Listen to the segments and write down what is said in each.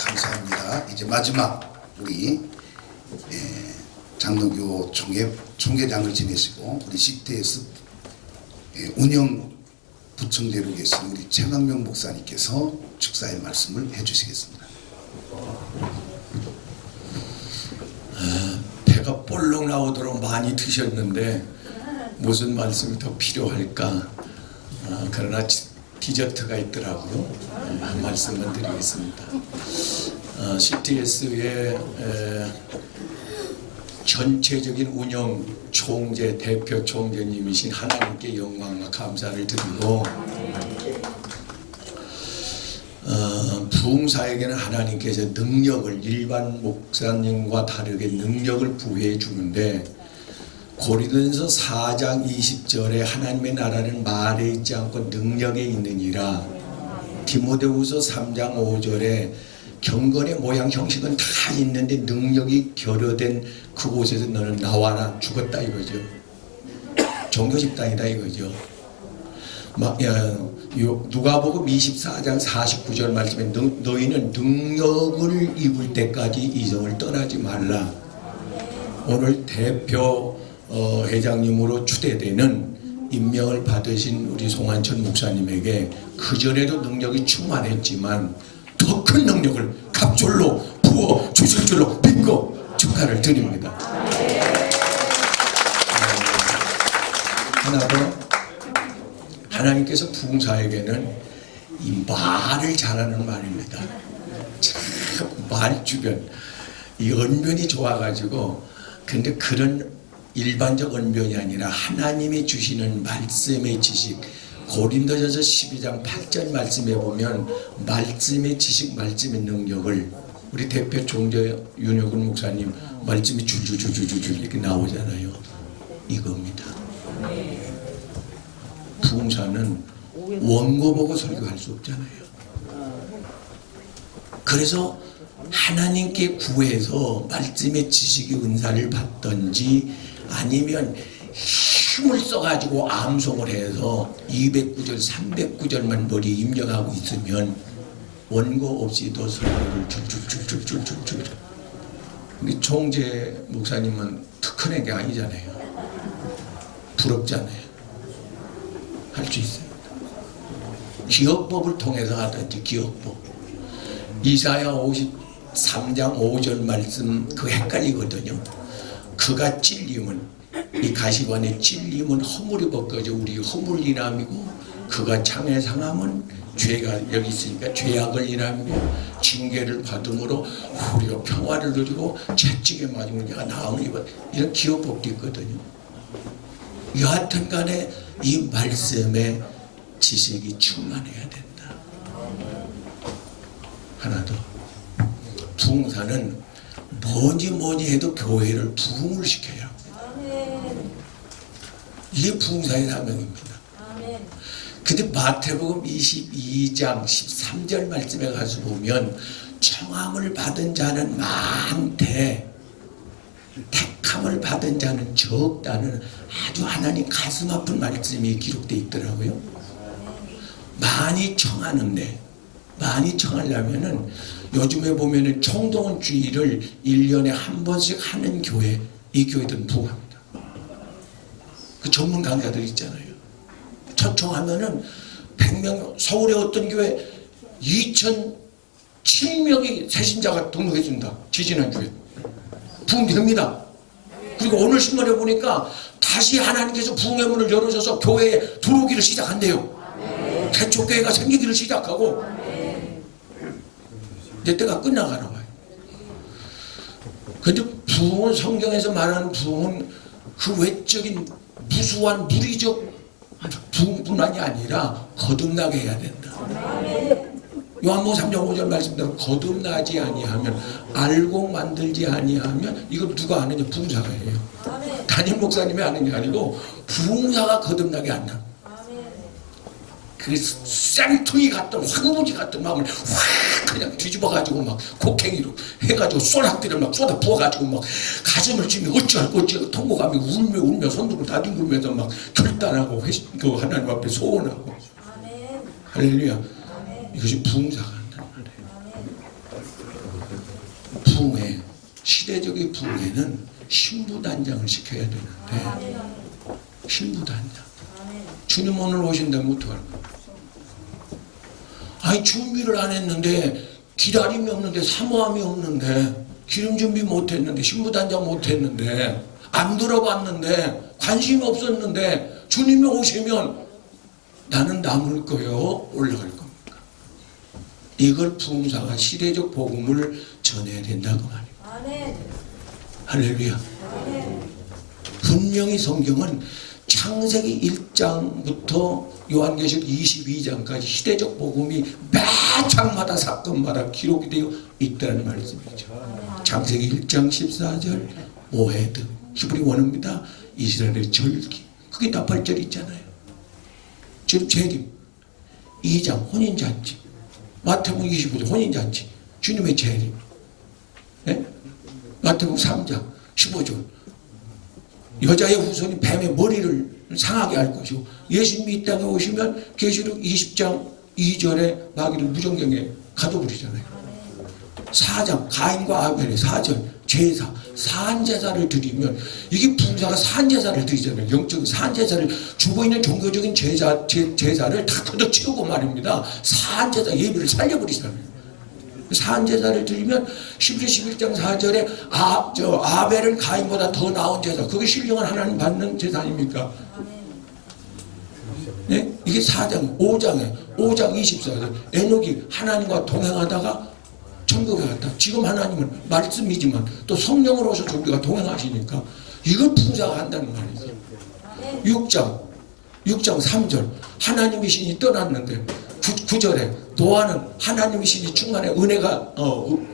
감사합니다. 이제 마지막 우리 장로교 총회장을 지내시고 우리 CTS 운영 부총재로 계신 우리 최강명 목사님께서 축사의 말씀을 해주시겠습니다. 배가 볼록 나오도록 많이 드셨는데 무슨 말씀이 더 필요할까? 그러나 디저트가 있더라고요. 한 말씀만 드리겠습니다. CTS의 전체적인 운영 총재, 대표 총재님이신 하나님께 영광과 감사를 드리고, 부흥사에게는 하나님께서 능력을, 일반 목사님과 다르게 능력을 부여해 주는데, 고린도전서 4장 20절에 하나님의 나라는 말에 있지 않고 능력에 있느니라, 디모데후서 3장 5절에 경건의 모양 형식은 다 있는데 능력이 결여된 그곳에서 너는 나와라, 죽었다 이거죠. 종교 집단이다 이거죠. 누가복음 24장 49절 말씀에 너희는 능력을 입을 때까지 이성을 떠나지 말라. 오늘 대표 회장님으로 추대되는 임명을 받으신 우리 송한천 목사님에게 그전에도 능력이 충만했지만 더 큰 능력을 갑절로 부어 주실 줄로 믿고 축하를 드립니다. 하나 더, 하나님께서 부흥사에게는 이 말을 잘하는 말입니다. 참 말 주변 이 언변이 좋아가지고, 근데 그런 일반적 언변이 아니라 하나님이 주시는 말씀의 지식, 고린도전서 12장 8절 말씀에 보면 말씀의 지식, 말씀의 능력을 우리 대표 총재 윤여근 목사님 말씀이 줄줄줄줄줄 이렇게 나오잖아요. 이겁니다. 부흥사는 원고 보고 설교할 수 없잖아요. 그래서 하나님께 구해서 말씀의 지식의 은사를 받든지 아니면 힘을 써가지고 암송을 해서 200구절 300구절만 머리에 입력하고 있으면 원고 없이도 설교를 줄줄줄줄줄줄. 우리 총재 목사님은 특허낸 게 아니잖아요. 부럽잖아요. 할 수 있습니다. 기억법을 통해서 하든지 기억법. 이사야 53장 5절 말씀 그거 헷갈리거든요. 그가 찔림은, 이 가시관의 찔림은 허물이 벗겨져 우리 허물 인함이고, 그가 창에 상함은 죄가 여기 있으니까 죄악을 인함이고, 징계를 받음으로 우리가 평화를 누리고 채찍에 맞으면 내가 나음을 입어. 이런 기억법도 있거든요. 여하튼 간에 이 말씀에 지식이 충만해야 된다. 하나 더, 부흥사는 뭐니 해도 교회를 부흥을 시켜야 합니다. 이게 부흥사의 사명입니다. 근데 마태복음 22장 13절 말씀에 가서 보면 청함을 받은 자는 많되 택함을 받은 자는 적다는 아주 하나님 가슴 아픈 말씀이 기록되어 있더라고요. 많이 청하는데, 많이 청하려면은 요즘에 보면은 총동원 주일을 1년에 한 번씩 하는 교회, 이 교회들은 부흥합니다. 그 전문 강사들 있잖아요. 초청하면은 100명, 서울의 어떤 교회 2,007명이 새신자가 등록해준다. 지지난주에. 부흥됩니다. 그리고 오늘 신문에 보니까 다시 하나님께서 부흥의 문을 열어줘서 교회에 들어오기를 시작한대요. 개척교회가 생기기를 시작하고, 이제 때가 끝나가나 봐요. 근데 부흥은, 성경에서 말하는 부흥은 그 외적인 무수한 물리적 부흥뿐만이 아니라 거듭나게 해야 된다. 요한복음 3장 5절 말씀대로 거듭나지 아니하면, 알고 만들지 아니하면, 이걸 누가 아느냐? 부흥사가 해요. 담임 목사님이 아는 게 아니고 부흥사가 거듭나게 안 나. 그 쌍둥이 같던 황무지 같은 마음을 확 그냥 뒤집어가지고 막 곡괭이로 해가지고 쏘락들을 막 쏟아 부어가지고 막 가슴을 치며 어찌할 거지 통곡하며 울며 손들고 다 뒹굴면서 막 결단하고 그 하나님 앞에 소원하고. 할렐루야. 이것이 부흥사가 한다는 말이에요. 부흥회, 시대적인 부흥회는 신부단장을 시켜야 되는데 신부단장. 주님 오늘 오신다면 어떡할 거야? 아니 준비를 안 했는데 기다림이 없는데 사모함이 없는데 기름 준비 못했는데 신부단장 못했는데 안 들어봤는데 관심이 없었는데 주님이 오시면 나는 남을 거요 올라갈 겁니까? 이걸 부흥사가 시대적 복음을 전해야 된다고 말이에요. 할렐루야. 분명히 성경은 창세기 1장부터 요한계시록 22장까지 시대적 복음이 매 장마다 사건마다 기록이 되어 있다는 말씀이죠. 창세기 1장 14절 모헤드 히브리 원어입니다. 이스라엘의 절기 그게 다 8절 있잖아요. 지금 재림 2장 혼인잔치 마태복음 25절 혼인잔치 주님의 재림 네? 마태복음 3장 15절 여자의 후손이 뱀의 머리를 상하게 할 것이고 예수님이 이 땅에 오시면 계시록 20장 2절에 마귀를 무정경에 가둬버리잖아요. 4장 가인과 아벨의 4절 제사 산제사를 드리면 이게 부흥사가 산제사를 드리잖아요. 영적인 산제사를 죽어 있는 종교적인 제사를 다 걷어치우고 말입니다. 산제사 예배를 살려버리잖아요. 산제사를 드리면 11장 4절에 아벨은 가인보다 더 나은 제사 그게 신령한 하나님 받는 제사 아닙니까? 네? 이게 4장 5장 24절 에녹이 하나님과 동행하다가 천국에 갔다. 지금 하나님은 말씀이지만 또 성령으로서 우리가 동행하시니까 이걸 부자가 한다는 말이죠. 6장 3절 하나님의 신이 떠났는데 9절에 노아는 하나님의 신이 충만해 은혜가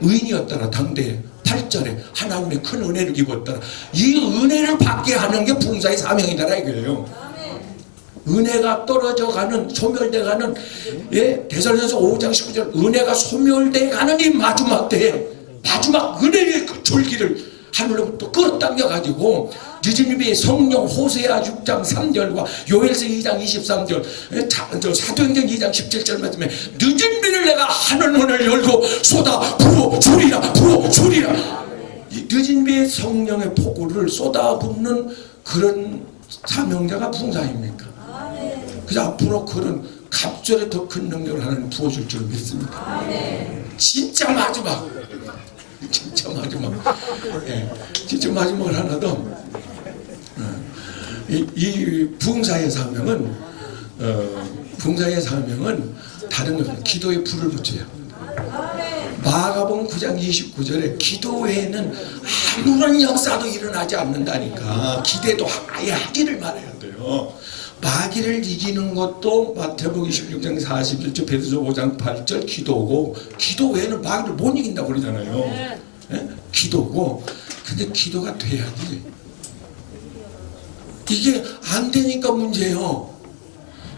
의인이었더라 당대에 8절에 하나님의 큰 은혜를 입었더라. 이 은혜를 받게 하는 게 부흥사의 사명이다 이거예요. 은혜가 떨어져가는 소멸돼가는 데살로니가서 5장 19절 은혜가 소멸돼가는 이 마지막 때에 마지막 은혜의 그 졸기를 하늘로부터 끌어당겨가지고 느지니베의 성령 호세아 6장 3절과 요엘서 2장 23절 사도행전 2장 17절 말씀에 느지니베를 내가 하늘문을 열고 쏟아 부어주리라 부어주리라. 이 느지니베의 성령의 폭우를 쏟아붓는 그런 사명자가 부흥사입니까? 그래서 앞으로 그런 갑절에 더 큰 능력을 하나님 부어줄 줄 믿습니다. 진짜 마지막 진짜 마지막을 하나 더 이 부흥사의 사명은 다른 것은 기도에 불을 붙여야 합니다. 마가복음 9장 29절에 기도 외에는 아무런 역사도 일어나지 않는다니까. 기대도 아예 하지를 말아야 돼요. 마귀를 이기는 것도 마태복음 26장 41절 베드로 5장 8절 기도고 기도 외에는 마귀를 못 이긴다고 그러잖아요. 네? 기도고 근데 기도가 돼야지. 이게 안 되니까 문제예요.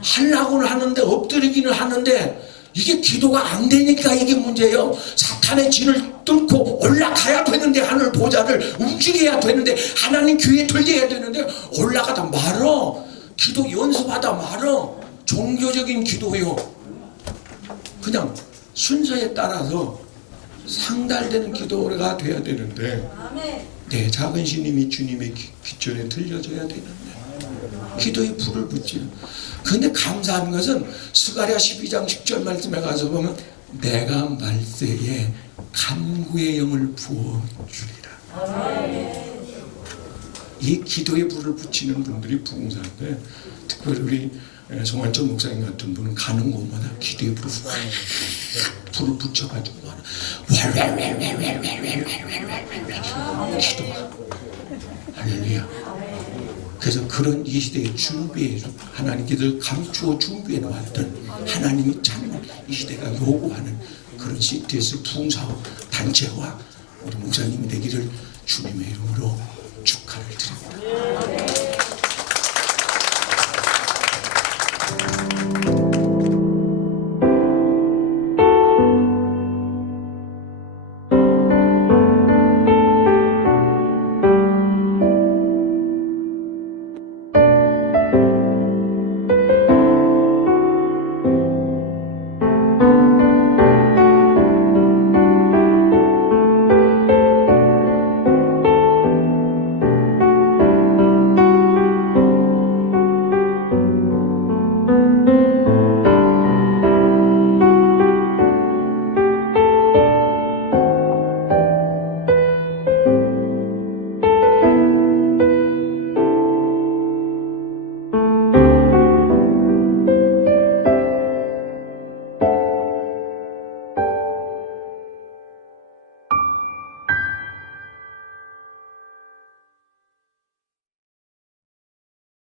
하려고는 하는데 엎드리기는 하는데 이게 기도가 안 되니까 이게 문제예요. 사탄의 진을 뚫고 올라가야 되는데 하늘 보좌를 움직여야 되는데 하나님 귀에 들려야 되는데 올라가다 말어. 기도 연습하다 말어. 종교적인 기도요. 그냥 순서에 따라서 상달되는 기도가 돼야 되는데 내 작은 신임이 주님의 귀전에 들려져야 되는데 기도에 불을 붙지. 근데 감사한 것은 스가랴 12장 10절 말씀에 가서 보면 내가 말세에 간구의 영을 부어주리라. 이 기도에 불을 붙이는 분들이 부흥사인데 특별히 우리 송환철 목사님 같은 분은 가는 곳마다 기도에 불을 붙여가지고 기도가 할렐루야. 그래서 그런 이 시대에 준비해 하나님께서 감추어 준비해 놓았던 하나님이 찾는 이 시대가 요구하는 그런 CTS 부흥사업 단체와 우리 목사님이 되기를 주님의 이름으로 축하를 드립니다.